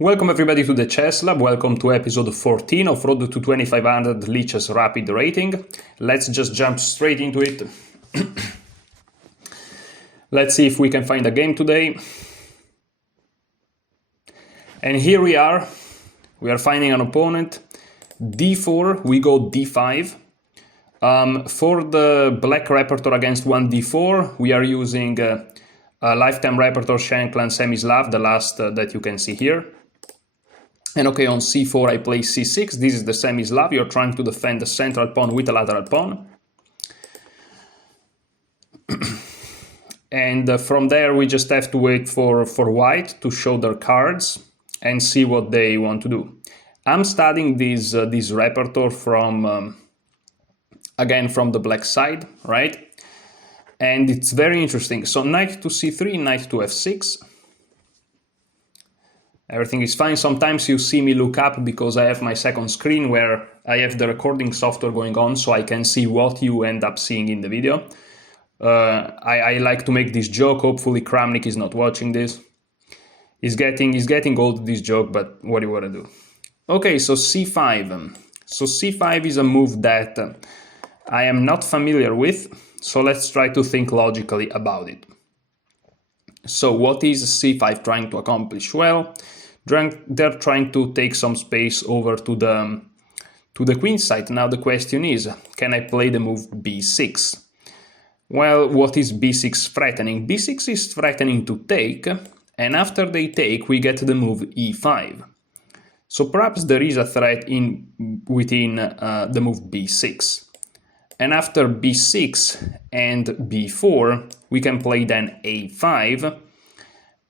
Welcome everybody to the Chess Lab, welcome to episode 14 of Road to 2500 Lichess Rapid Rating. Let's just jump straight into it. Let's see if we can find a game today. And here we are finding an opponent. d4, we go d5. For the black repertoire against 1d4, we are using a lifetime repertoire Shankland Semislav, the last that you can see here. And okay, on c4 I play c6, this is the Semislav, you're trying to defend the central pawn with a lateral pawn. And from there we just have to wait for white to show their cards and see what they want to do. I'm studying this repertoire from, again, from the black side, right? And it's very interesting. So knight to c3, knight to f6. Everything is fine. Sometimes you see me look up because I have my second screen where I have the recording software going on so I can see what you end up seeing in the video. I like to make this joke. Hopefully Kramnik is not watching this. He's getting old, this joke, but what do you want to do? Okay, so c5. So c5 is a move that I am not familiar with, so let's try to think logically about it. So what is c5 trying to accomplish? Well, they're trying to take some space over to the queen side. Now the question is, can I play the move b6? Well, what is b6 threatening? b6 is threatening to take, and after they take, we get the move e5. So perhaps there is a threat within the move b6. And after b6 and b4, we can play then a5,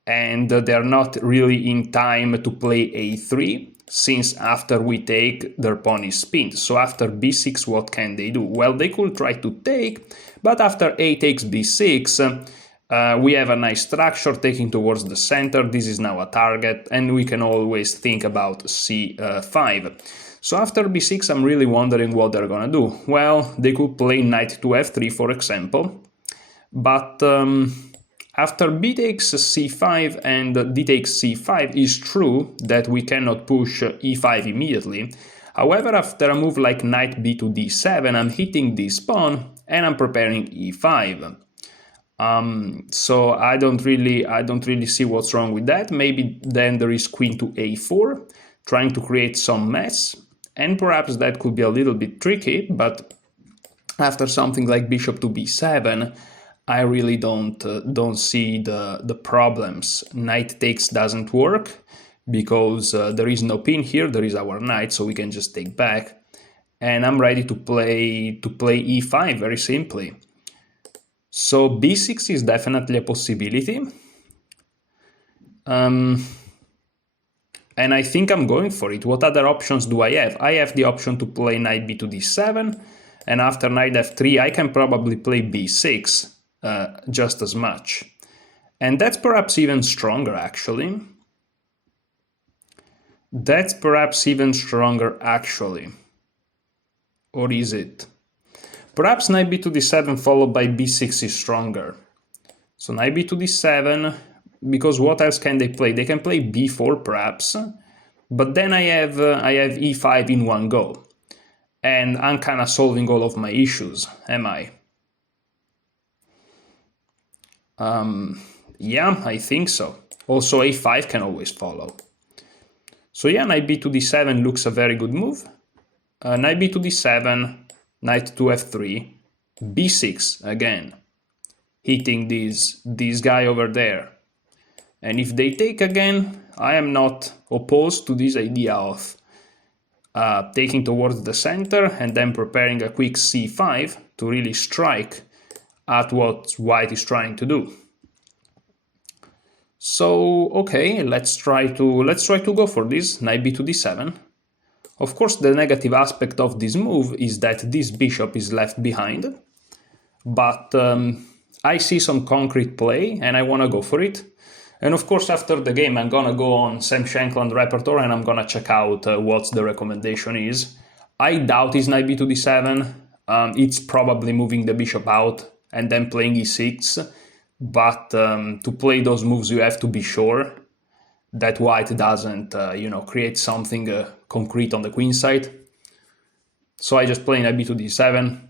and they're not really in time to play a3, since after we take, their pawn is pinned. So after b6, what can they do? Well, they could try to take, but after a takes b6, we have a nice structure taking towards the center. This is now a target, and we can always think about c5. So after b6, I'm really wondering what they're gonna do. Well, they could play knight to f3, for example, but after b takes c5 and d takes c5, is true that we cannot push e5 immediately. However, after a move like knight b to d7, I'm hitting this pawn and I'm preparing e5. So I don't really see what's wrong with that. Maybe then there is queen to a4, trying to create some mess. And perhaps that could be a little bit tricky, but after something like bishop to b7, I really don't see the problems. Knight takes doesn't work because there is no pin here. There is our knight, so we can just take back. And I'm ready to play e5 very simply. So b6 is definitely a possibility. And I think I'm going for it. What other options do I have? I have the option to play knight b to d7, and after knight f3 I can probably play b6 just as much. And that's perhaps even stronger, actually. That's perhaps even stronger, actually. Or is it? Perhaps knight b to d7 followed by b6 is stronger. So knight b to d7... because what else can they play? They can play b4 perhaps, but then I have e5 in one go. And I'm kind of solving all of my issues, am I? Yeah, I think so. Also a5 can always follow. So yeah, knight b to d7 looks a very good move. Knight b to d7, knight to f3, b6 again, hitting this guy over there. And if they take again, I am not opposed to this idea of taking towards the center and then preparing a quick c5 to really strike at what white is trying to do. So okay, let's try to go for this knight b to d7. Of course, the negative aspect of this move is that this bishop is left behind, but I see some concrete play and I want to go for it. And of course, after the game, I'm gonna go on Sam Shankland repertoire and I'm gonna check out what the recommendation is. I doubt it's knight b to d7. It's probably moving the bishop out and then playing e6. But to play those moves, you have to be sure. that white doesn't, create something concrete on the queen side. So I just play knight b to d7.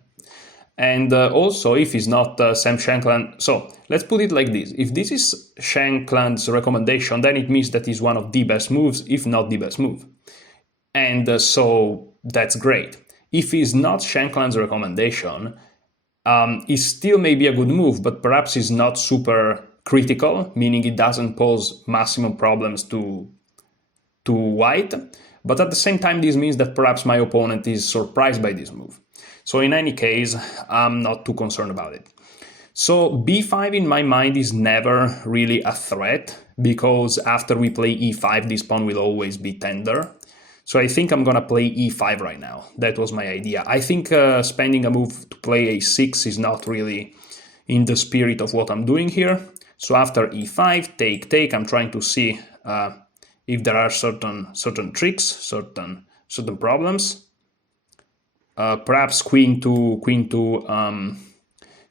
And also, if it's not Sam Shankland, so let's put it like this. If this is Shankland's recommendation, then it means that it's one of the best moves, if not the best move. And so that's great. If it's not Shankland's recommendation, it still may be a good move, but perhaps it's not super critical, meaning it doesn't pose maximum problems to white. But at the same time, this means that perhaps my opponent is surprised by this move. So in any case, I'm not too concerned about it. So b5 in my mind is never really a threat, because after we play e5, this pawn will always be tender. So I think I'm gonna play e5 right now. That was my idea. I think spending a move to play a6 is not really in the spirit of what I'm doing here. So after e5, take, I'm trying to see if there are certain tricks, certain problems. Perhaps queen to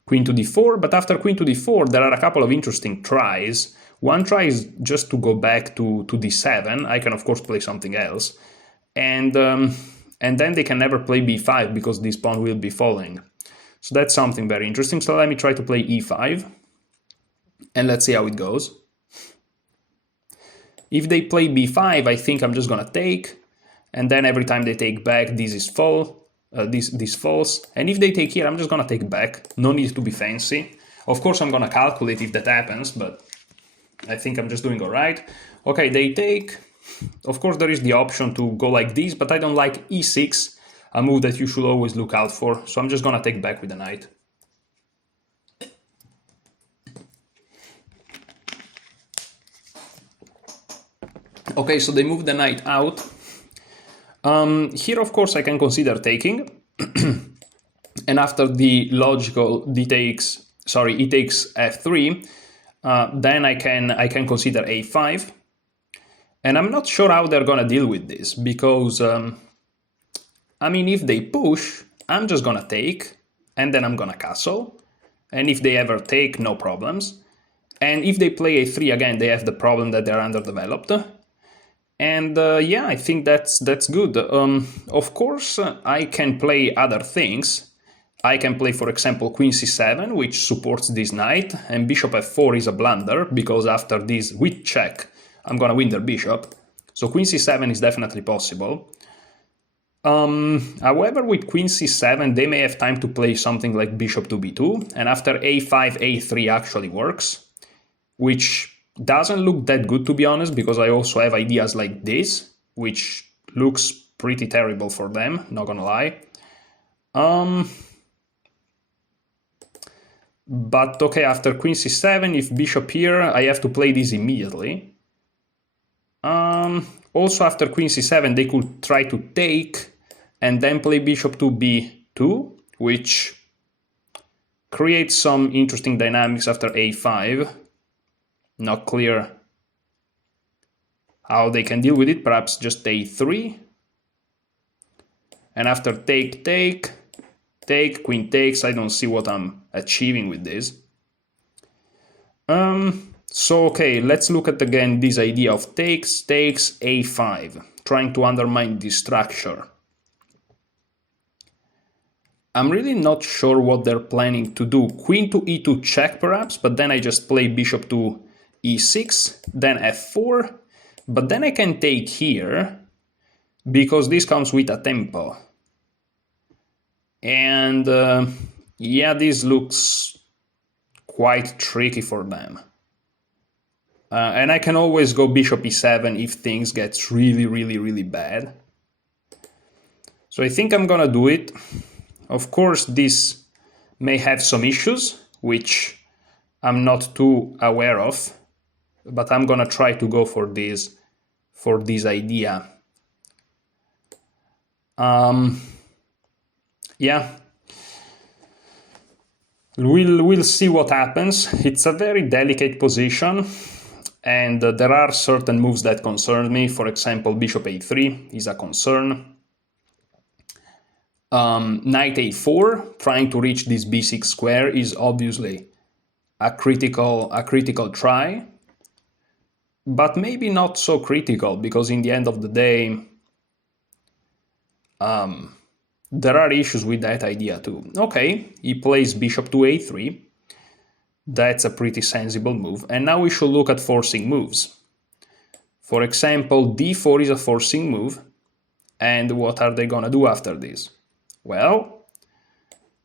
d4, but after queen to d4, there are a couple of interesting tries. One try is just to go back to d7. I can of course play something else, and then they can never play b5 because this pawn will be falling. So that's something very interesting. So let me try to play e5, and let's see how it goes. If they play b5, I think I'm just gonna take, and then every time they take back, this is this falls. And if they take here, I'm just gonna take back. No need to be fancy. Of course, I'm gonna calculate if that happens, but I think I'm just doing all right. Okay, they take. Of course, there is the option to go like this, but I don't like e6, a move that you should always look out for. So I'm just gonna take back with the knight. Okay, so they move the knight out. Here, of course, I can consider taking. And after the logical e takes f3, then I can consider a5. And I'm not sure how they're gonna deal with this, because I mean, if they push, I'm just gonna take, and then I'm gonna castle. And if they ever take, no problems. And if they play a3 again, they have the problem that they're underdeveloped. And yeah, I think that's good. Of course, I can play other things. I can play, for example, queen c7, which supports this knight, and bishop f4 is a blunder, because after this with check, I'm gonna win their bishop. So queen c7 is definitely possible. However, with queen c7, they may have time to play something like bishop to b2, and after a5, a3 actually works, which doesn't look that good, to be honest, because I also have ideas like this, which looks pretty terrible for them, not gonna lie. But okay, after queen c7, if bishop here, I have to play this immediately. Also after queen c7, they could try to take and then play bishop to b2, which creates some interesting dynamics after a5. Not clear how they can deal with it. Perhaps just a3. And after take, queen takes. I don't see what I'm achieving with this. So, okay, let's look at again this idea of takes, a5, trying to undermine this structure. I'm really not sure what they're planning to do. Queen to e2 check perhaps, but then I just play bishop to e6, then f4, but then I can take here, because this comes with a tempo. And yeah, this looks quite tricky for them. And I can always go bishop e7 if things get really bad. So I think I'm gonna do it. Of course, this may have some issues, which I'm not too aware of, but I'm gonna try to go for this idea. Yeah, we'll see what happens. It's a very delicate position, and there are certain moves that concern me. For example, bishop a3 is a concern. Knight a4, trying to reach this b6 square, is obviously a critical try. but maybe not so critical, because in the end of the day, there are issues with that idea too. Okay, he plays bishop to a3. That's a pretty sensible move. And now we should look at forcing moves. For example, d4 is a forcing move. And what are they gonna do after this? Well,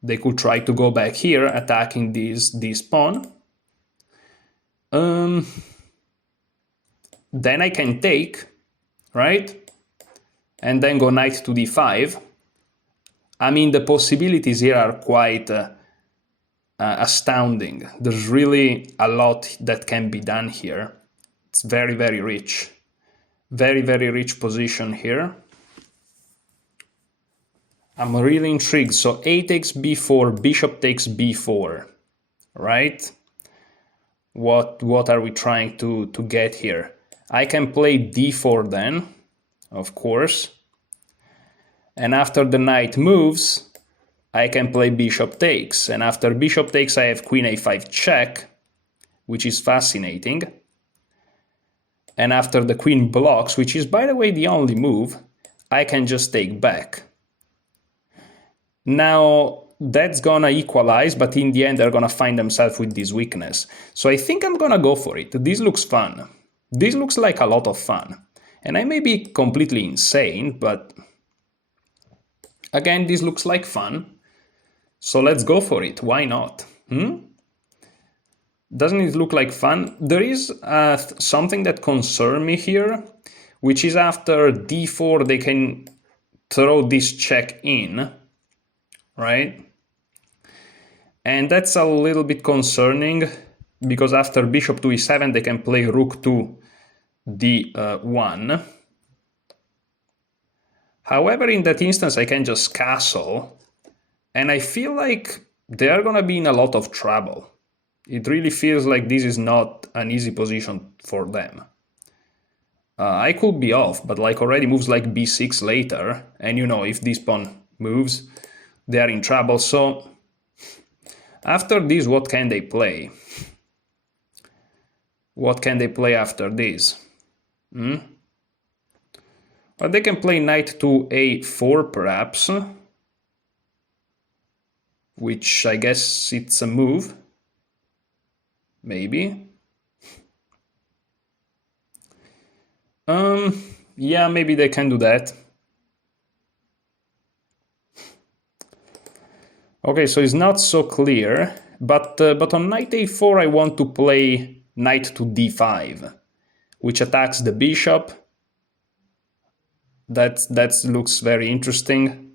they could try to go back here, attacking this pawn. Then I can take, right? And then go knight to d5. I mean, the possibilities here are quite astounding. There's really a lot that can be done here. It's very, very rich. Very, very rich position here. I'm really intrigued. So a takes b4, bishop takes b4, right? What are we trying to get here? I can play d4 then, of course. And after the knight moves, I can play bishop takes. And after bishop takes, I have queen a5 check, which is fascinating. And after the queen blocks, which is, by the way, the only move, I can just take back. Now, that's gonna equalize, but in the end, they're gonna find themselves with this weakness. So I think I'm gonna go for it. This looks fun. This looks like a lot of fun. And I may be completely insane, but again, this looks like fun. So let's go for it. Why not? Doesn't it look like fun? There is something that concerns me here, which is after d4, they can throw this check in, right? And that's a little bit concerning, because after bishop to e7, they can play rook to d1. However, in that instance, I can just castle, and I feel like they're gonna be in a lot of trouble. It really feels like this is not an easy position for them. I could be off, but like already moves like b6 later, and you know, if this pawn moves, they are in trouble. So after this, what can they play? What can they play after this? Well, they can play knight to a4 perhaps, which I guess it's a move, maybe. Yeah, maybe they can do that. Okay, so it's not so clear, but on knight a4 I want to play knight to d5, which attacks the bishop. That looks very interesting.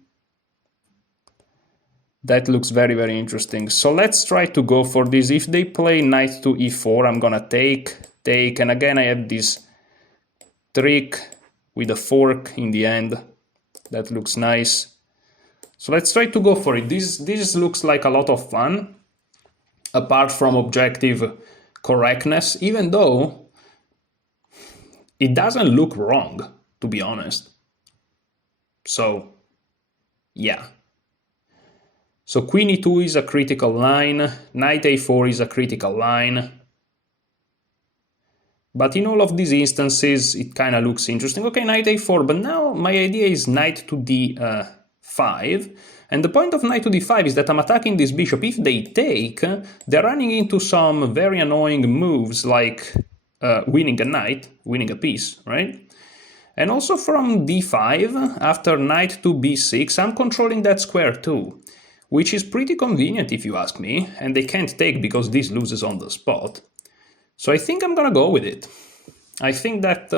That looks very, very interesting. So let's try to go for this. If they play knight to e4, I'm gonna take, and again I have this trick with a fork in the end. That looks nice. So let's try to go for it. This looks like a lot of fun, apart from objective correctness, even though it doesn't look wrong, to be honest. So, yeah. So queen e2 is a critical line, knight a4 is a critical line. But in all of these instances, it kind of looks interesting. Okay, knight a4, but now my idea is knight to d5. And the point of knight to d5 is that I'm attacking this bishop. If they take, they're running into some very annoying moves, like winning a knight, winning a piece, right? And also from d5, after knight to b6, I'm controlling that square too, which is pretty convenient if you ask me, and they can't take because this loses on the spot. So I think I'm gonna go with it. I think that,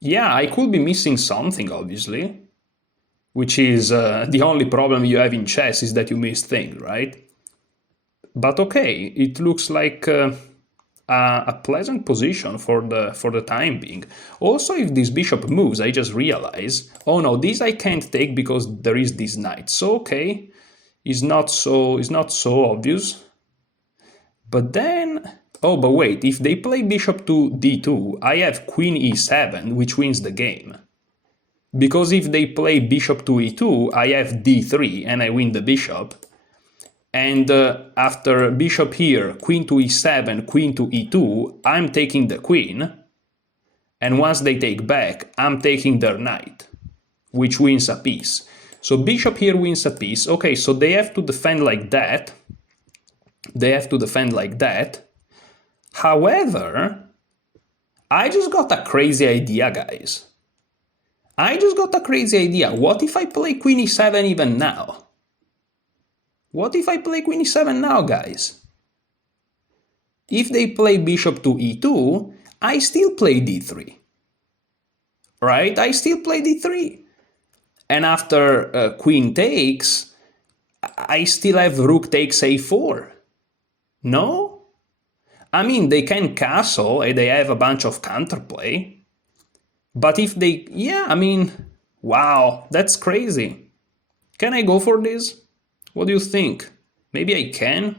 yeah, I could be missing something, obviously, which is the only problem you have in chess is that you miss things, right? But okay, it looks like a pleasant position for the time being. Also, if this bishop moves, I just realize, oh no, this I can't take because there is this knight. So okay, it's not so obvious. But then, oh, but wait, if they play bishop to d2, I have queen e7, which wins the game. Because if they play bishop to e2, I have d3 and I win the bishop. And after bishop here, queen to e7, queen to e2, I'm taking the queen. And once they take back, I'm taking their knight, which wins a piece. So bishop here wins a piece. Okay, so they have to defend like that. They have to defend like that. However, I just got a crazy idea, guys. I just got a crazy idea. What if I play queen e7 even now? What if I play queen e7 now, guys? If they play bishop to e2, I still play d3. Right? I still play d3. And after queen takes, I still have rook takes a4. No? I mean, they can castle and they have a bunch of counterplay. But if they, yeah, I mean, wow, that's crazy. Can I go for this? What do you think? Maybe I can.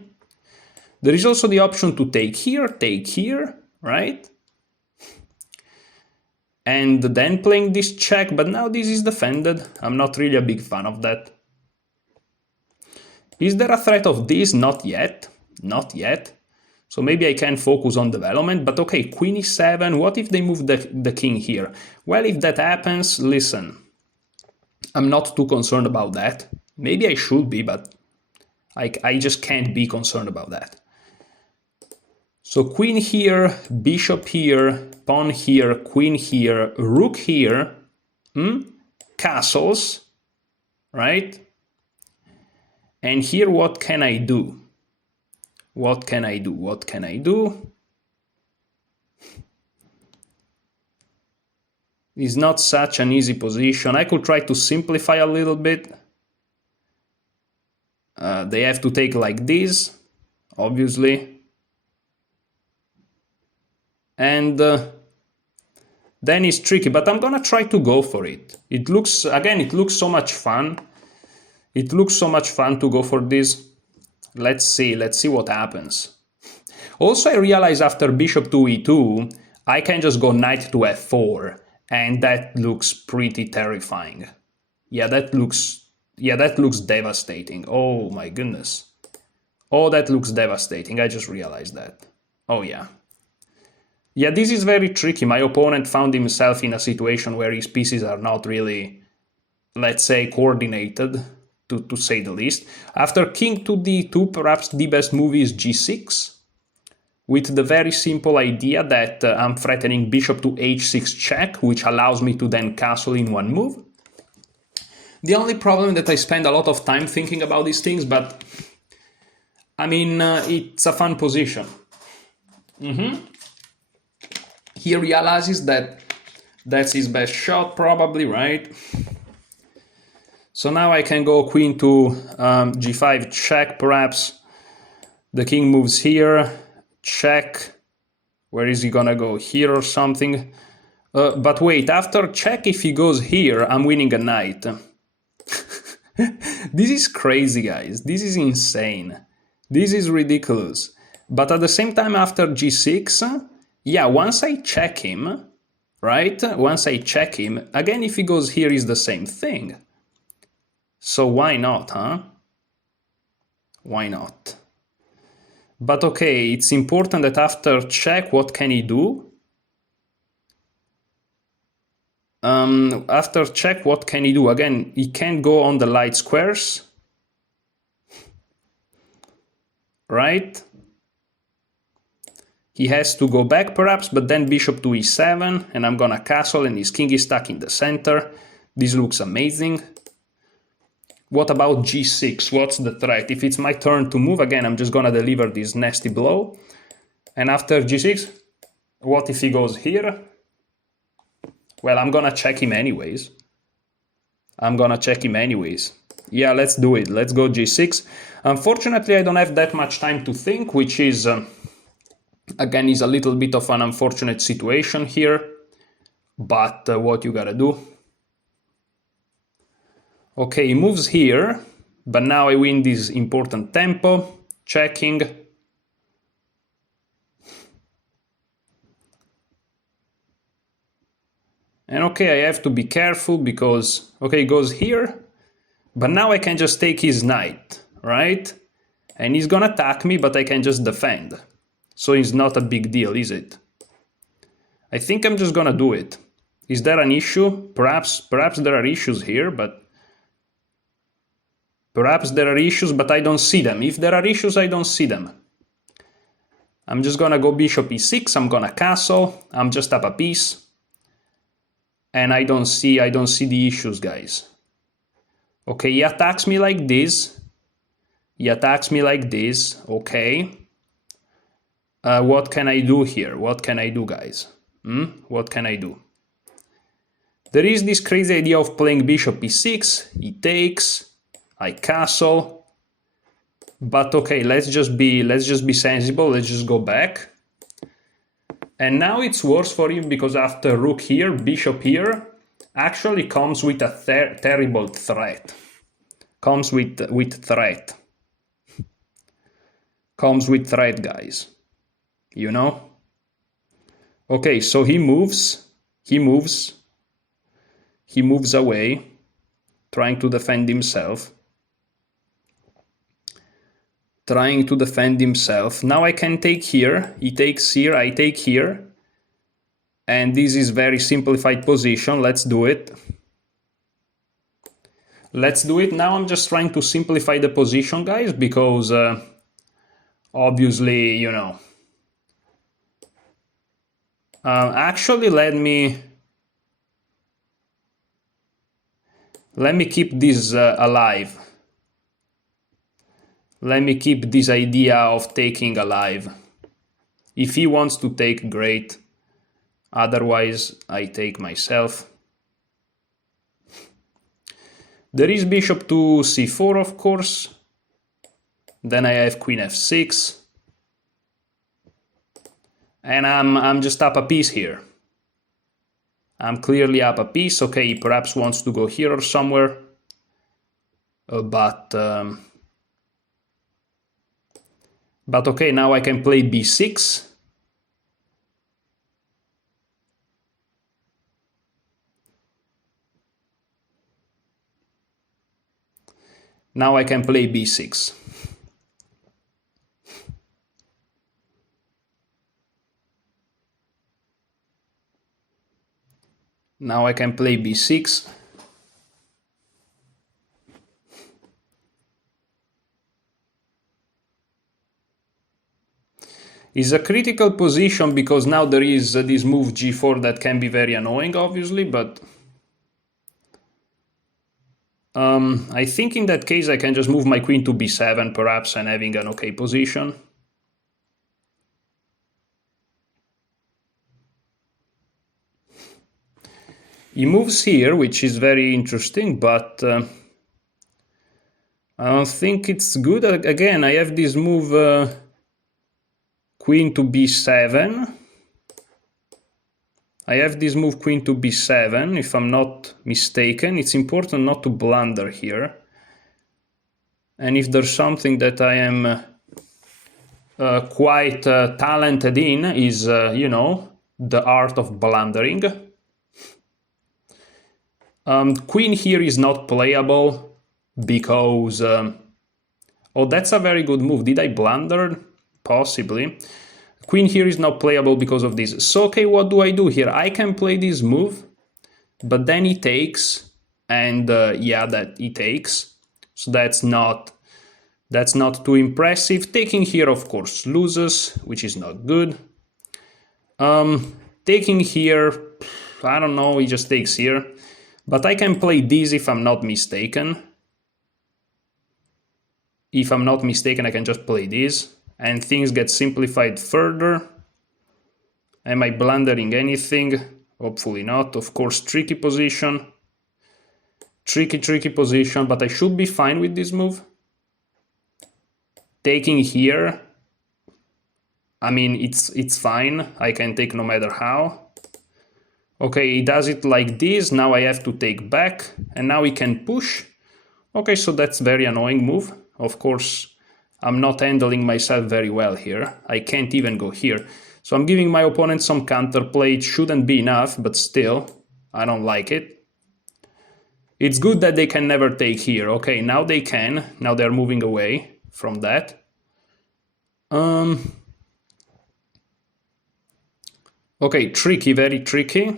There is also the option to take here, right? And then playing this check, but now this is defended. I'm not really a big fan of that. Is there a threat of this? Not yet. Not yet. So maybe I can focus on development, but okay, queen e7, what if they move the king here? Well, if that happens, listen, I'm not too concerned about that. Maybe I should be, but I just can't be concerned about that. So queen here, bishop here, pawn here, queen here, rook here, castles, right? And here what can I do? What can I do? What can I do? It's not such an easy position. I could try to simplify a little bit. They have to take like this, obviously. And then it's tricky, but I'm gonna try to go for it. It looks so much fun. It looks so much fun to go for this. Let's see what happens. Also, I realize after bishop to e2, I can just go knight to f4, and that looks pretty terrifying. Yeah, that looks devastating. Oh my goodness. Oh, that looks devastating. I just realized that. Oh yeah. Yeah, this is very tricky. My opponent found himself in a situation where his pieces are not really, let's say, coordinated. To say the least. After king to d2, perhaps the best move is g6, with the very simple idea that I'm threatening bishop to h6 check, which allows me to then castle in one move. The only problem that I spend a lot of time thinking about these things, but I mean, it's a fun position. He realizes that that's his best shot, probably, right? So now I can go queen to g5 check, perhaps. The king moves here, check. Where is he gonna go? Here or something? But wait, after check, if he goes here, I'm winning a knight. This is crazy, guys. This is insane. This is ridiculous. But at the same time, after g6, yeah, once I check him, right? Once I check him, again, if he goes here, is the same thing. So why not, huh? Why not? But okay, it's important that after check, what can he do? After check, what can he do? Again, he can't go on the light squares. Right? He has to go back perhaps, but then bishop to e7, and I'm gonna castle, and his king is stuck in the center. This looks amazing. What about g6? What's the threat? If it's my turn to move, again, I'm just gonna deliver this nasty blow. And after g6, what if he goes here? Well, I'm gonna check him anyways. Yeah, let's do it. Let's go g6. Unfortunately, I don't have that much time to think, which is, again, is a little bit of an unfortunate situation here. But what you gotta do? Okay, he moves here, but now I win this important tempo, checking. And okay, I have to be careful because, okay, he goes here, but now I can just take his knight, right? And he's gonna attack me, but I can just defend. So it's not a big deal, is it? I think I'm just gonna do it. Is there an issue? Perhaps there are issues here, but... Perhaps there are issues, but I don't see them. If there are issues, I don't see them. I'm just gonna go bishop e6, I'm gonna castle, I'm just up a piece. And I don't see the issues, guys. Okay, he attacks me like this. He attacks me like this, okay. What can I do here? What can I do, guys? What can I do? There is this crazy idea of playing bishop e6, he takes, I castle. But okay, let's just be sensible, let's just go back. And now it's worse for him because after rook here, bishop here, actually comes with a terrible threat. Comes with threat. Comes with threat, guys. You know? Okay, so he moves away, trying to defend himself. Now I can take here, he takes here, I take here. And this is very simplified position, let's do it. Now I'm just trying to simplify the position, guys, because obviously, you know. Actually, let me keep this alive. Let me keep this idea of taking alive. If he wants to take, great. Otherwise, I take myself. There is bishop to c4, of course. Then I have queen f6. And I'm just up a piece here. I'm clearly up a piece. Okay, he perhaps wants to go here or somewhere. But okay, now I can play b6. Now I can play b6. Now I can play b6. It's a critical position because now there is this move g4 that can be very annoying, obviously, but I think in that case I can just move my queen to b7 perhaps and having an okay position. He moves here, which is very interesting, but I don't think it's good. Again, I have this move queen to b7. I have this move queen to b7, if I'm not mistaken. It's important not to blunder here. And if there's something that I am quite talented in is, you know, the art of blundering. Queen here is not playable because... oh, that's a very good move. Did I blunder? Possibly. Queen here is not playable because of this. So, okay, what do I do here? I can play this move, but then he takes, and yeah, that he takes. So that's not too impressive. Taking here, of course, loses, which is not good. Taking here, I don't know, he just takes here. But I can play this if I'm not mistaken. If I'm not mistaken, I can just play this. And things get simplified further. Am I blundering anything? Hopefully not. Of course, tricky position. Tricky position, but I should be fine with this move. Taking here, I mean, it's fine. I can take no matter how. Okay, he does it like this. Now I have to take back, and now he can push. Okay, so that's very annoying move. Of course, I'm not handling myself very well here. I can't even go here. So I'm giving my opponent some counterplay. It shouldn't be enough, but still, I don't like it. It's good that they can never take here. Okay, now they can. Now they're moving away from that. Okay, tricky, very tricky.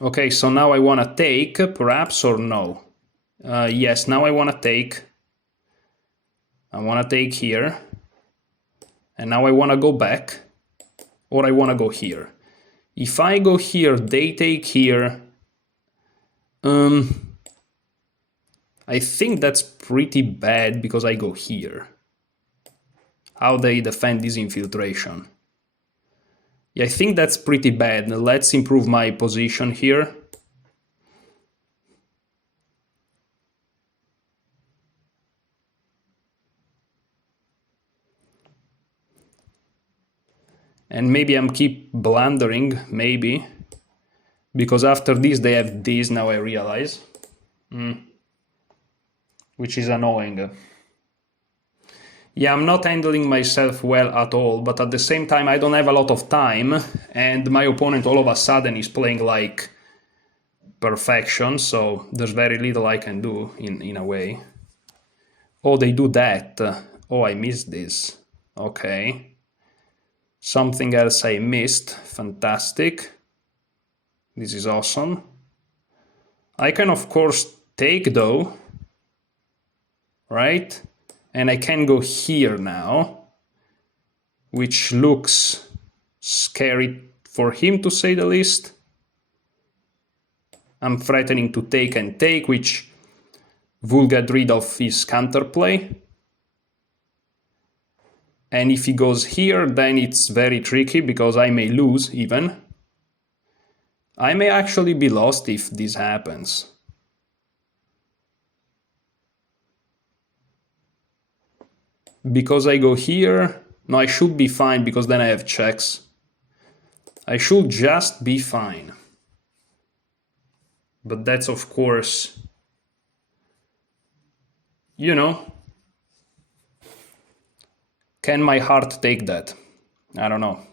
Okay, so now I want to take, perhaps, or no? Yes, now I want to take. I want to take here. And now I want to go back. Or I want to go here. If I go here, they take here. I think that's pretty bad because I go here. How they defend this infiltration. Yeah, I think that's pretty bad. Let's improve my position here. And maybe I'm keep blundering, maybe. Because after this they have this, now I realize. Which is annoying. Yeah, I'm not handling myself well at all, but at the same time I don't have a lot of time, and my opponent all of a sudden is playing like perfection, so there's very little I can do in a way. Oh, they do that. Oh, I missed this. Okay. Something else I missed. Fantastic. This is awesome. I can, of course, take though. Right? And I can go here now, which looks scary for him, to say the least. I'm threatening to take and take, which will get rid of his counterplay. And if he goes here, then it's very tricky, because I may lose even. I may actually be lost if this happens. Because I go here, no, I should be fine, because then I have checks. I should just be fine. But that's, of course, you know, can my heart take that? I don't know.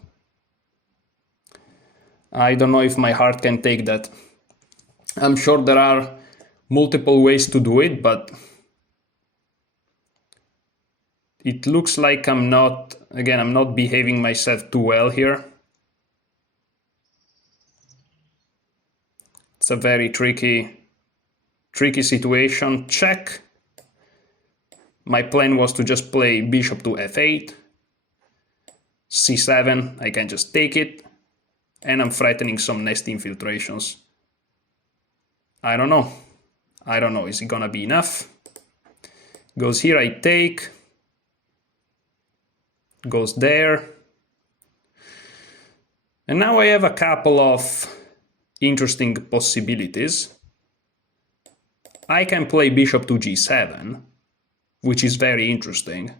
I don't know if my heart can take that. I'm sure there are multiple ways to do it, but it looks like I'm not behaving myself too well here. It's a very tricky situation. Check. My plan was to just play bishop to f8, c7, I can just take it, and I'm threatening some nasty infiltrations. I don't know, is it gonna be enough? Goes here, I take, goes there, and now I have a couple of interesting possibilities. I can play bishop to g7, which is very interesting.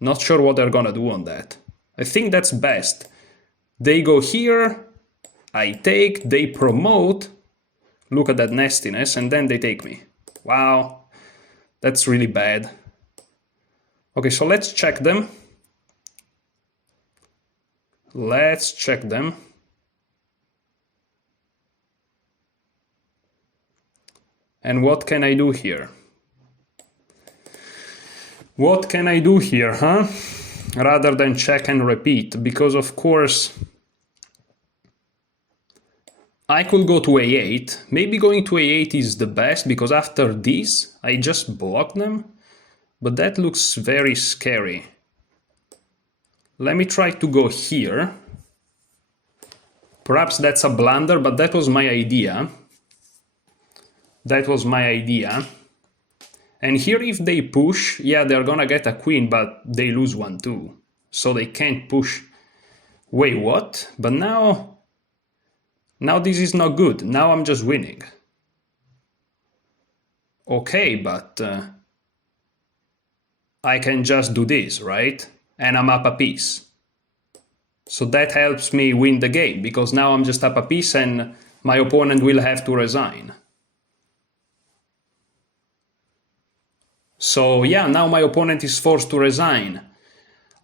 Not sure what they're gonna do on that. I think that's best. They go here, I take, they promote, look at that nastiness, and then they take me. Wow, that's really bad. Okay, so let's check them. Let's check them. And what can I do here? What can I do here, huh? Rather than check and repeat, because of course I could go to a8. Maybe going to a8 is the best, because after this I just block them, but that looks very scary. Let me try to go here. Perhaps that's a blunder, but that was my idea. That was my idea. And here if they push, yeah, they're gonna get a queen, but they lose one too. So they can't push. Wait, what? But now this is not good. Now I'm just winning. Okay, but I can just do this, right? And I'm up a piece. So that helps me win the game, because now I'm just up a piece and my opponent will have to resign. So yeah, now my opponent is forced to resign.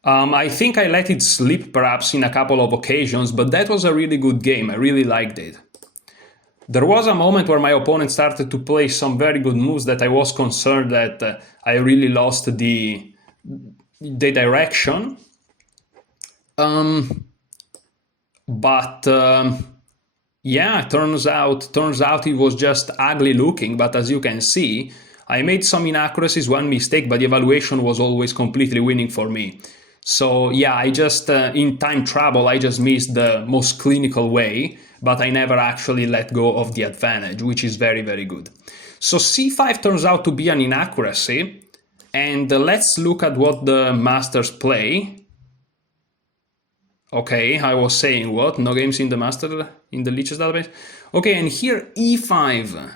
I think I let it slip perhaps in a couple of occasions, but that was a really good game. I really liked it. There was a moment where my opponent started to play some very good moves that I was concerned that I really lost the the direction. But yeah, turns out it was just ugly looking. But as you can see, I made some inaccuracies, one mistake, but the evaluation was always completely winning for me. So yeah, I just, in time trouble, I just missed the most clinical way, but I never actually let go of the advantage, which is very, very good. So c5 turns out to be an inaccuracy, and let's look at what the masters play. Okay, I was saying what? No games in the master, in the Lichess database? Okay, and here e5.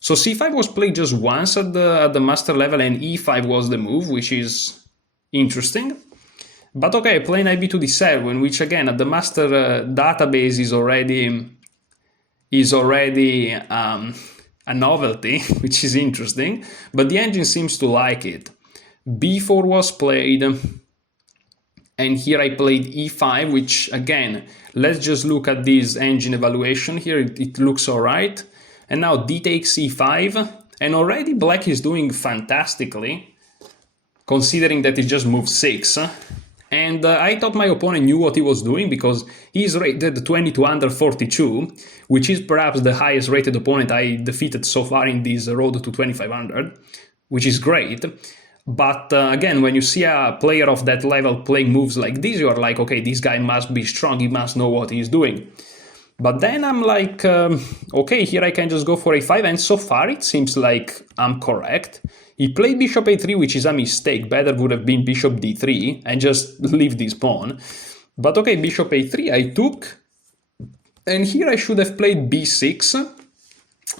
So c5 was played just once at the master level, and e5 was the move, which is interesting. But okay, playing knight b to d7, which again at the master database is already a novelty, which is interesting. But the engine seems to like it. b4 was played, and here I played e5, which again, let's just look at this engine evaluation here. It looks all right. And now d takes e5, and already black is doing fantastically, considering that it just moved 6. And I thought my opponent knew what he was doing, because he's rated 22 under 42, which is perhaps the highest rated opponent I defeated so far in this road to 2500, which is great. But again, when you see a player of that level playing moves like this, you are like, okay, this guy must be strong, he must know what he's doing. But then I'm like, okay, here I can just go for a5, and so far it seems like I'm correct. He played bishop a3, which is a mistake. Better would have been bishop d3 and just leave this pawn. But okay, bishop a3 I took, and here I should have played b6,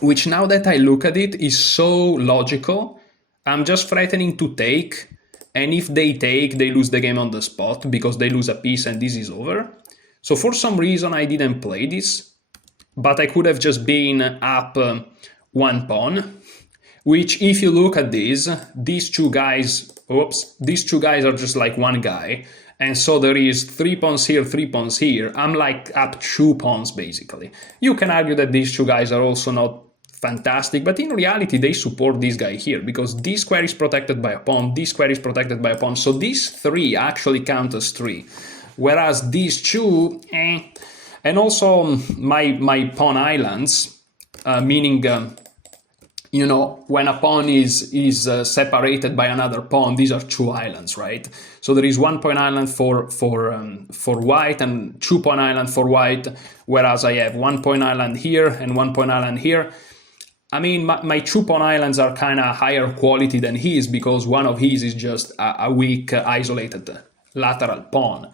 which now that I look at it is so logical. I'm just threatening to take, and if they take, they lose the game on the spot, because they lose a piece and this is over. So for some reason I didn't play this, but I could have just been up one pawn, which if you look at this, these two guys are just like one guy, and so there is 3 pawns here, 3 pawns here. I'm like up 2 pawns basically. You can argue that these two guys are also not fantastic, but in reality they support this guy here, because this square is protected by a pawn, this square is protected by a pawn, so these 3 actually count as 3. Whereas these 2, and also my pawn islands, meaning, you know, when a pawn is separated by another pawn, these are 2 islands, right? So there is 1 pawn island for white and 2 pawn island for white, whereas I have 1 pawn island here and 1 pawn island here. I mean, my 2 pawn islands are kind of higher quality than his, because one of his is just a weak, isolated lateral pawn.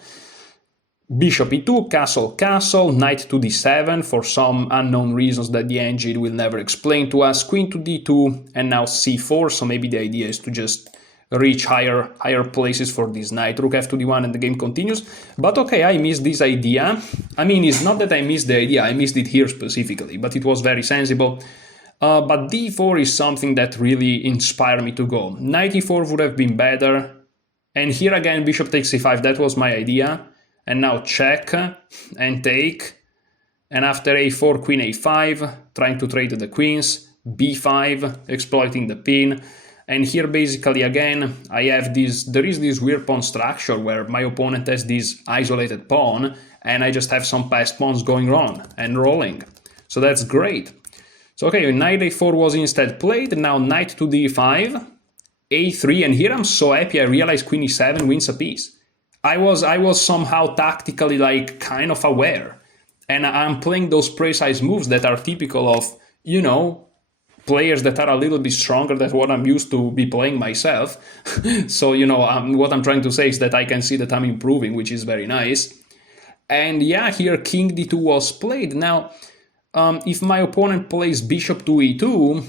Bishop e2, castle, castle, knight to d7 for some unknown reasons that the engine will never explain to us, queen to d2, and now c4, so maybe the idea is to just reach higher places for this knight, rook f to d1, and the game continues. But okay, I missed this idea. I mean, it's not that I missed the idea, I missed it here specifically, but it was very sensible. But d4 is something that really inspired me to go. Knight e4 would have been better, and here again bishop takes c5, that was my idea. And now check and take, and after a4, queen a5, trying to trade the queens, b5, exploiting the pin, and here basically again I have there is this weird pawn structure where my opponent has this isolated pawn, and I just have some passed pawns going on and rolling, so that's great. So okay, knight a4 was instead played, now knight to d5, a3, and here I'm so happy I realized queen e7 wins a piece. I was somehow tactically like kind of aware, and I'm playing those precise moves that are typical of, you know, players that are a little bit stronger than what I'm used to be playing myself. So, you know, what I'm trying to say is that I can see that I'm improving, which is very nice. And yeah, here king d2 was played. Now, if my opponent plays bishop to e2,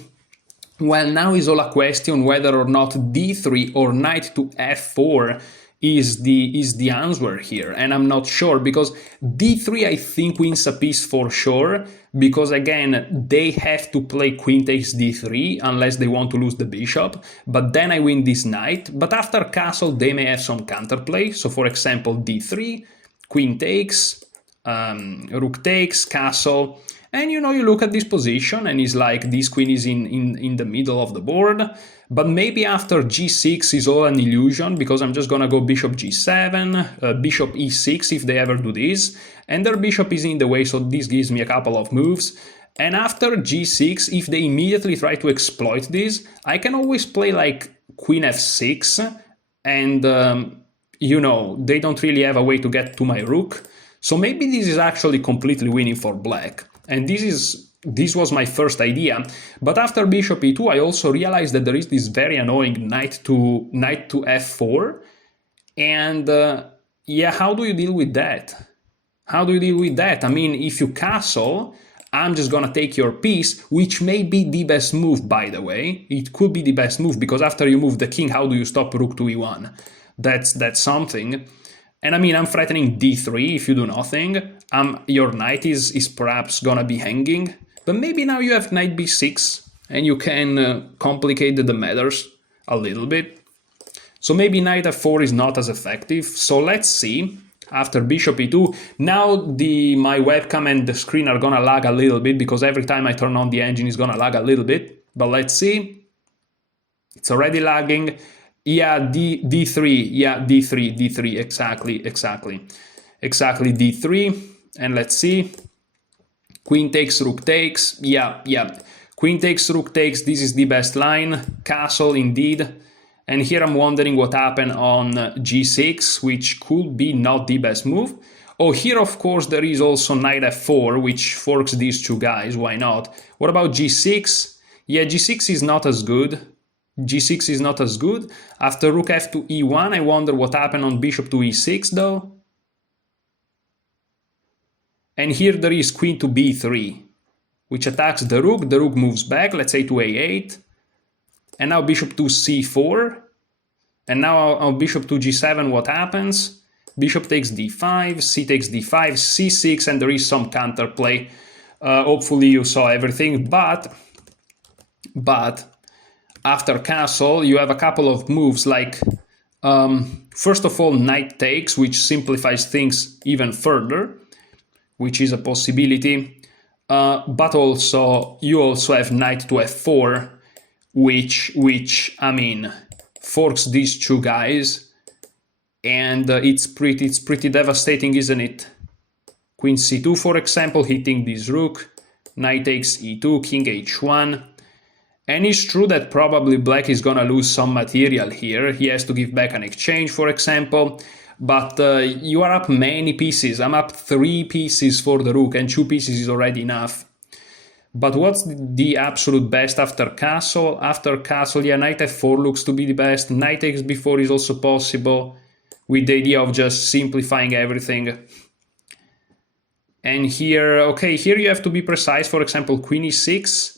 well, now is all a question whether or not d3 or knight to f4 is the answer here, and I'm not sure, because d3 I think wins a piece for sure, because again they have to play queen takes d3 unless they want to lose the bishop, but then I win this knight. But after castle they may have some counterplay, so for example d3, queen takes, rook takes, castle, And you look at this position and it's like this queen is in the middle of the board, but maybe after g6 is all an illusion, because I'm just gonna go bishop g7, bishop e6 if they ever do this, and their bishop is in the way, so this gives me a couple of moves. And after g6, if they immediately try to exploit this, I can always play like queen f6, and they don't really have a way to get to my rook. So maybe this is actually completely winning for black. And this was my first idea, but after bishop e2 I also realized that there is this very annoying knight to f4, and yeah, how do you deal with that? How do you deal with that? I mean, if you castle, I'm just gonna take your piece, which may be the best move, by the way. It could be the best move, because after you move the king, how do you stop rook to e1? That's something. And I mean, I'm threatening d3 if you do nothing. Your knight is perhaps gonna be hanging, but maybe now you have knight b6 and you can complicate the matters a little bit. So maybe knight f4 is not as effective. So let's see. After bishop e2, now my webcam and the screen are gonna lag a little bit, because every time I turn on the engine it's gonna lag a little bit. But let's see. It's already lagging. Yeah, d3, yeah, d3, exactly, d3, and let's see, queen takes, rook takes, yeah, queen takes, rook takes, this is the best line, castle indeed, and here I'm wondering what happened on g6, which could be not the best move. Oh, here of course there is also knight f4, which forks these two guys, why not? What about g6? Yeah, g6 is not as good. G6 is not as good. After rook f to e1, I wonder what happened on bishop to e6 though. And here there is queen to b3, which attacks the rook moves back, let's say to a8. And now bishop to c4. And now on bishop to g7, what happens? Bishop takes d5, c takes d5, c6, and there is some counterplay. Hopefully you saw everything, but after castle, you have a couple of moves like, first of all, knight takes, which simplifies things even further, which is a possibility. But also, you also have knight to f4, which I mean, forks these two guys, and it's pretty devastating, isn't it? Queen c2, for example, hitting this rook. Knight takes e2, king h1. And it's true that probably black is gonna lose some material here. He has to give back an exchange, for example. But you are up many pieces. I'm up 3 pieces for the rook, and 2 pieces is already enough. But what's the absolute best after castle? After castle, yeah, knight f4 looks to be the best. Knight takes b4 is also possible, with the idea of just simplifying everything. And here, okay, here you have to be precise. For example, queen e6.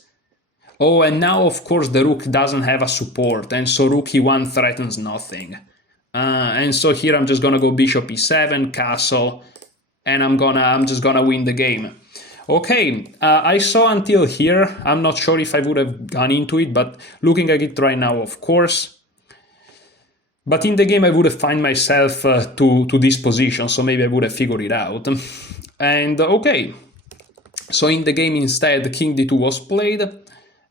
Oh, and now, of course, the rook doesn't have a support, and so rook e1 threatens nothing. And so here I'm just gonna go bishop e7, castle, and I'm just gonna win the game. Okay, I saw until here. I'm not sure if I would have gone into it, but looking at it right now, of course. But in the game, I would have found myself to this position, so maybe I would have figured it out. And okay, so in the game instead, king d2 was played.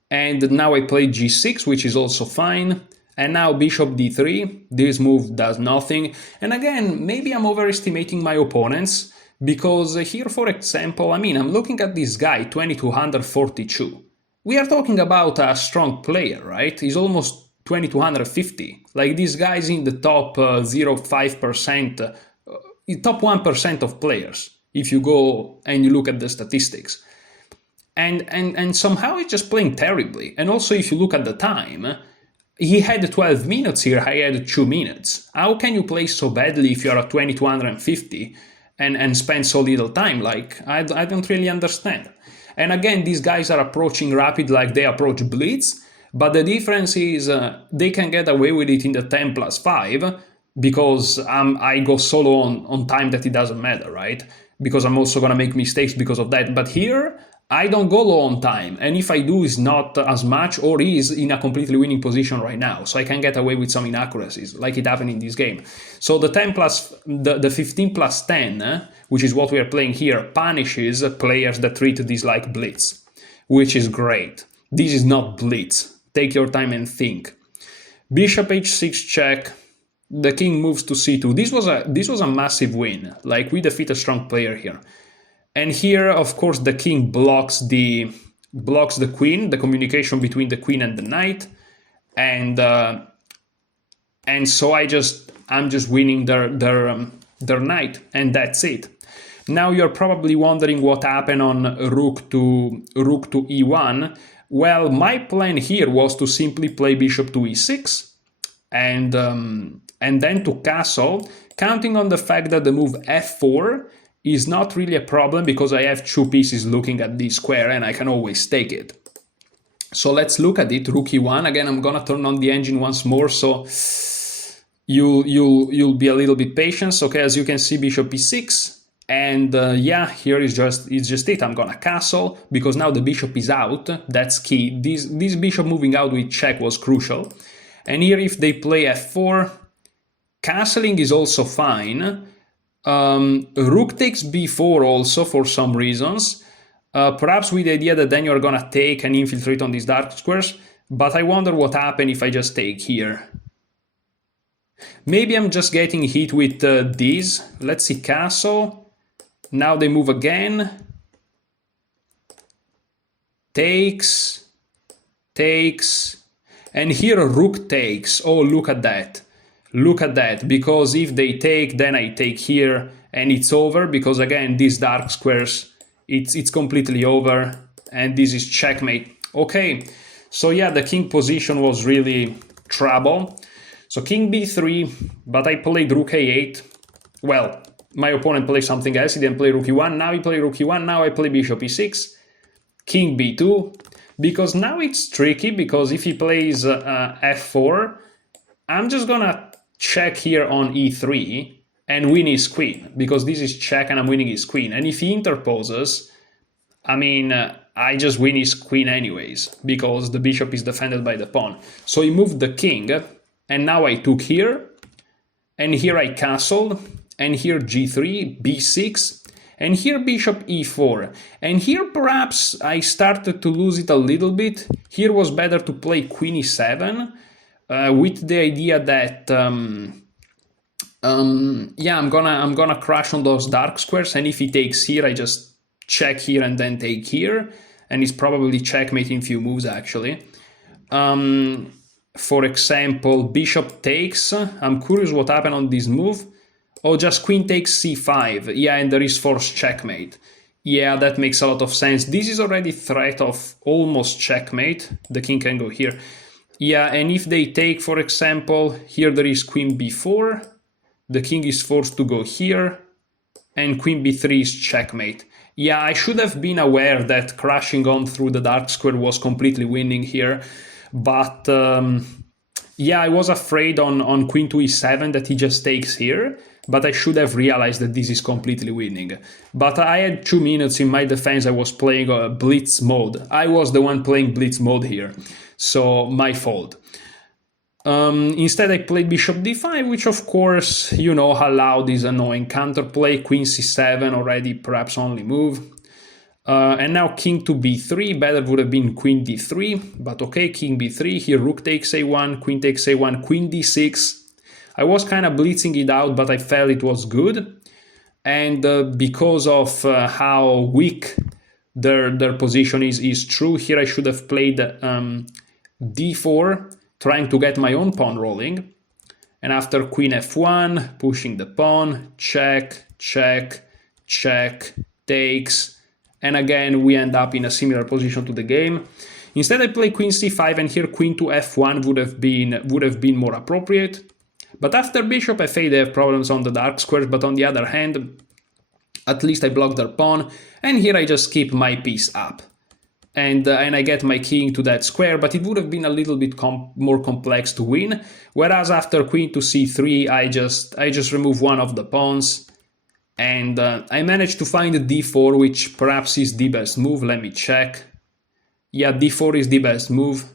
And now I play g6, which is also fine. And now bishop d3, this move does nothing. And again, maybe I'm overestimating my opponents, because here, for example, I mean, I'm looking at this guy, 2242. We are talking about a strong player, right? He's almost 2250. Like, this guy's in the top 0.5%, top 1% of players, if you go and you look at the statistics. And somehow he's just playing terribly. And also, if you look at the time, he had 12 minutes here, I had 2 minutes. How can you play so badly if you're at 2250 and spend so little time? Like, I don't really understand. And again, these guys are approaching rapid like they approach blitz, but the difference is they can get away with it in the 10+5, because I go solo on time that it doesn't matter, right? Because I'm also going to make mistakes because of that. But here, I don't go low on time, and if I do, it's not as much, or is in a completely winning position right now, so I can get away with some inaccuracies, like it happened in this game. So the 10 plus, the 15 plus 10, which is what we are playing here, punishes players that treat this like blitz, which is great. This is not blitz. Take your time and think. Bishop h6 check. The king moves to c2. This was a massive win. Like, we defeat a strong player here. And here, of course, the king blocks the queen, the communication between the queen and the knight, and so I'm just winning their knight, and that's it. Now you're probably wondering what happened on rook to e1. Well, my plan here was to simply play bishop to e6, and then to castle, counting on the fact that the move f4 is not really a problem because I have two pieces looking at this square and I can always take it. So let's look at it. Rook e1. Again, I'm gonna turn on the engine once more, so you'll be a little bit patient. Okay, as you can see, bishop e6, and yeah, here is just it. I'm gonna castle because now the bishop is out. That's key. This bishop moving out with check was crucial. And here, if they play f4, castling is also fine. Rook takes b4 also for some reasons, perhaps with the idea that then you're gonna take and infiltrate on these dark squares, but I wonder what happens if I just take here. Maybe I'm just getting hit with these. Let's see, castle. Now they move again. Takes, and here rook takes. Oh, look at that. Look at that, because if they take, then I take here, and it's over, because again, these dark squares, it's completely over, and this is checkmate. Okay, so yeah, the king position was really trouble. So king b3, but I played rook a8. Well, my opponent played something else, he didn't play rook e1, now he played rook e1, now I play bishop e6, king b2, because now it's tricky, because if he plays f4, I'm just gonna check here on e3 and win his queen, because this is check and I'm winning his queen. And if he interposes, I mean, I just win his queen anyways, because the bishop is defended by the pawn. So he moved the king, and now I took here, and here I castled, and here g3, b6, and here bishop e4. And here perhaps I started to lose it a little bit. Here was better to play queen e7, with the idea that yeah, I'm gonna crash on those dark squares, and if he takes here, I just check here and then take here, and it's probably checkmating few moves actually. For example, bishop takes. I'm curious what happened on this move. Oh, just queen takes c5. Yeah, and there is forced checkmate. Yeah, that makes a lot of sense. This is already threat of almost checkmate. The king can go here. Yeah, and if they take, for example, here there is queen b4, the king is forced to go here, and queen b3 is checkmate. Yeah, I should have been aware that crashing on through the dark square was completely winning here, but yeah, I was afraid on queen to e7 that he just takes here, but I should have realized that this is completely winning. But I had 2 minutes in my defense. I was playing blitz mode. I was the one playing blitz mode here. So my fault. Instead I played bishop d5, which of course, you know, allowed this annoying counterplay, queen c7, already perhaps only move. And now king to b3, better would have been queen d3, but okay, king b3, here rook takes a1, queen takes a1, queen d6. I was kind of blitzing it out, but I felt it was good. And because of how weak their position is true, here I should have played d4, trying to get my own pawn rolling, and after queen f1, pushing the pawn, check, check, check, takes, and again we end up in a similar position to the game. Instead I play queen c5, and here queen to f1 would have been more appropriate. But after bishop f8 they have problems on the dark squares, but on the other hand, at least I block their pawn, and here I just keep my piece up. And I get my king to that square, but it would have been a little bit more complex to win. Whereas after queen to c3, I just remove one of the pawns, And I managed to find d4, which perhaps is the best move. Let me check. Yeah, d4 is the best move,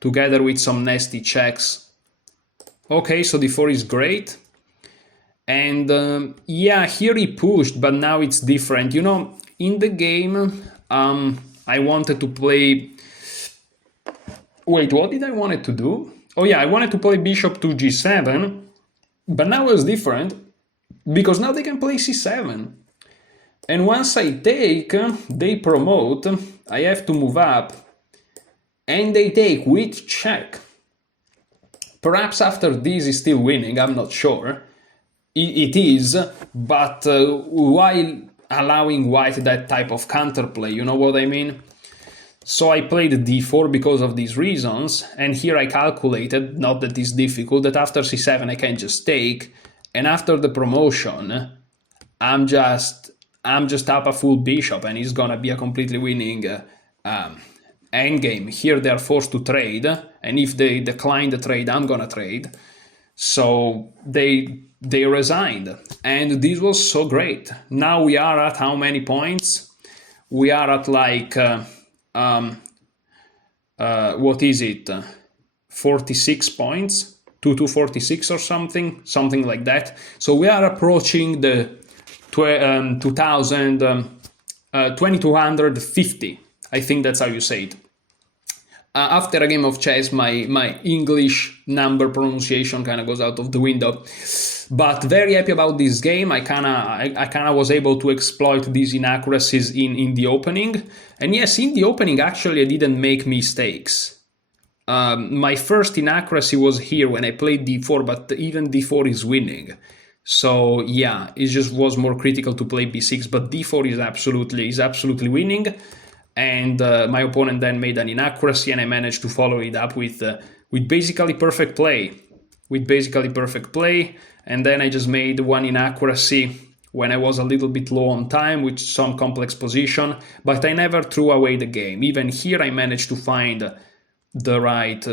together with some nasty checks. Okay, so d4 is great. And yeah, here he pushed, but now it's different. You know, in the game, I wanted to play... Wait, what did I wanted to do? Oh yeah, I wanted to play bishop to g7, but now it's different, because now they can play c7. And once I take, they promote, I have to move up, and they take with check. Perhaps after this is still winning, I'm not sure. It is, but while allowing white that type of counterplay, you know what I mean? So I played d4 because of these reasons, and here I calculated, not that it's difficult, that after c7 I can just take, and after the promotion, I'm just up a full bishop, and it's gonna be a completely winning endgame. Here they are forced to trade, and if they decline the trade, I'm gonna trade. So they resigned, and this was so great. Now we are at how many points? We are at like what is it? 46 points, 246 or something like that. So we are approaching the 2250. I think that's how you say it. After a game of chess, my English number pronunciation kind of goes out of the window. But very happy about this game. I kinda was able to exploit these inaccuracies in the opening. And yes, in the opening, actually, I didn't make mistakes. My first inaccuracy was here when I played d4, but even d4 is winning. So yeah, it just was more critical to play b6, but d4 is absolutely winning. And my opponent then made an inaccuracy, and I managed to follow it up with basically perfect play. And then I just made one inaccuracy when I was a little bit low on time with some complex position, but I never threw away the game. Even here I managed to find the right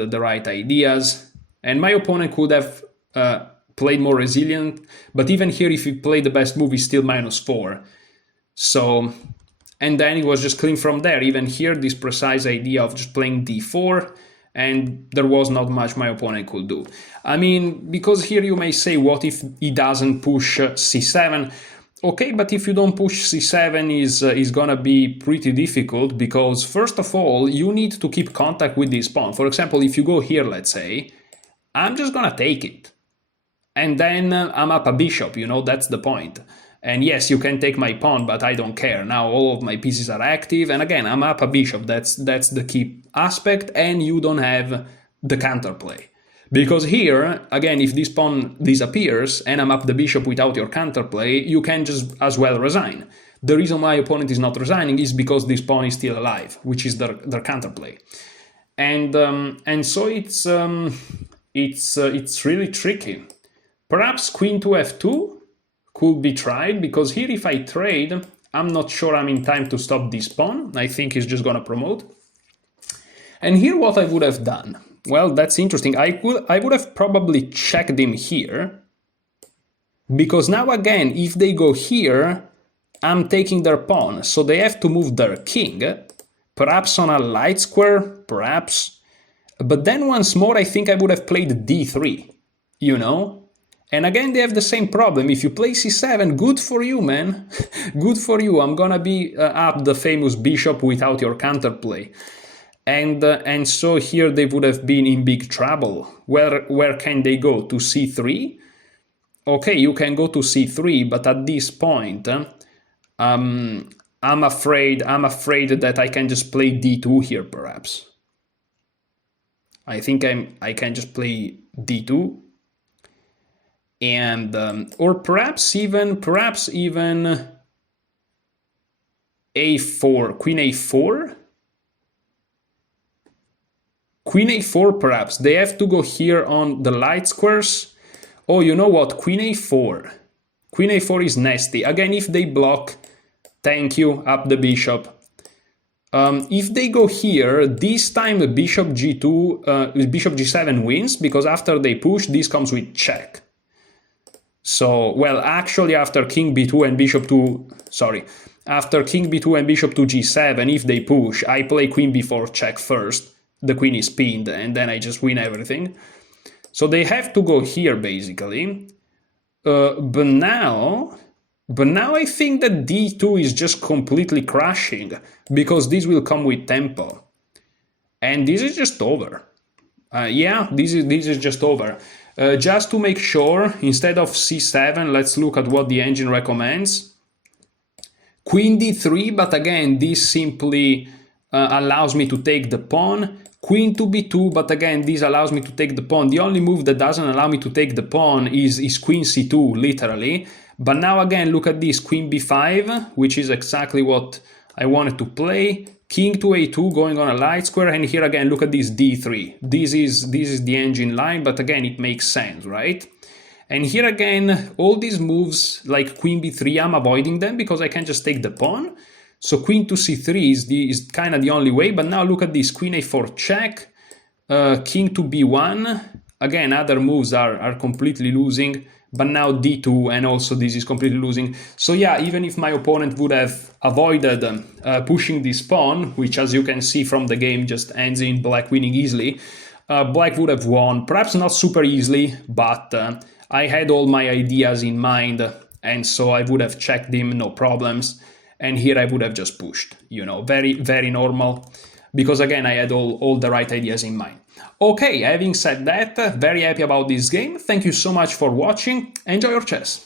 ideas, and my opponent could have played more resilient, but even here if he played the best move, he's still -4. So... And then it was just clean from there. Even here, this precise idea of just playing d4, and there was not much my opponent could do. I mean, because here you may say, what if he doesn't push c7? Okay, but if you don't push c7 is gonna be pretty difficult, because first of all, you need to keep contact with this pawn. For example, if you go here, let's say, I'm just gonna take it. And then I'm up a bishop, you know, that's the point. And yes, you can take my pawn, but I don't care. Now all of my pieces are active, and again, I'm up a bishop. That's the key aspect, and you don't have the counterplay. Because here, again, if this pawn disappears and I'm up the bishop without your counterplay, you can just as well resign. The reason my opponent is not resigning is because this pawn is still alive, which is their counterplay. And so it's really tricky. Perhaps queen to f2 could be tried, because here if I trade, I'm not sure I'm in time to stop this pawn. I think he's just gonna promote. And here what I would have done, well, that's interesting. I would have probably checked him here, because now again, if they go here, I'm taking their pawn, so they have to move their king, perhaps on a light square, perhaps. But then once more, I think I would have played d3, you know? And again, they have the same problem. If you play c7, good for you, man. Good for you. I'm gonna be up the famous bishop without your counterplay. And so here they would have been in big trouble. Where can they go? To c3? Okay, you can go to c3, but at this point, I'm afraid that I can just play d2 here, perhaps. I think I can just play d2. And or perhaps even a4, queen a4, perhaps. They have to go here on the light squares. Oh, you know what? Queen a4 is nasty. Again, if they block, thank you, up the bishop. If they go here, this time bishop g2, bishop g7 wins, because after they push, this comes with check. So, well, actually after king b2 and bishop to, sorry, after king b2 and bishop to g7, if they push, I play queen b4 check first. The queen is pinned, and then I just win everything. So they have to go here, basically. But now I think that d2 is just completely crashing, because this will come with tempo. And this is just over. Yeah, this is just over. Just to make sure, instead of c7, let's look at what the engine recommends. Queen d3, but again, this simply allows me to take the pawn. Queen to b2, but again, this allows me to take the pawn. The only move that doesn't allow me to take the pawn is queen c2, literally. But now again, look at this, queen b5, which is exactly what I wanted to play. King to a2 going on a light square, and here again, look at this d3. This is the engine line, but again, it makes sense, right? And here again, all these moves like queen b3, I'm avoiding them because I can just take the pawn. So queen to c3 is kind of the only way, but now look at this, queen a4 check, king to b1. Again, other moves are completely losing, but now d2, and also this is completely losing. So yeah, even if my opponent would have avoided pushing this pawn, which as you can see from the game just ends in black winning easily, black would have won, perhaps not super easily, but I had all my ideas in mind, and so I would have checked him, no problems. And here I would have just pushed, you know, very, very normal, because again, I had all the right ideas in mind. Okay, having said that, very happy about this game. Thank you so much for watching. Enjoy your chess.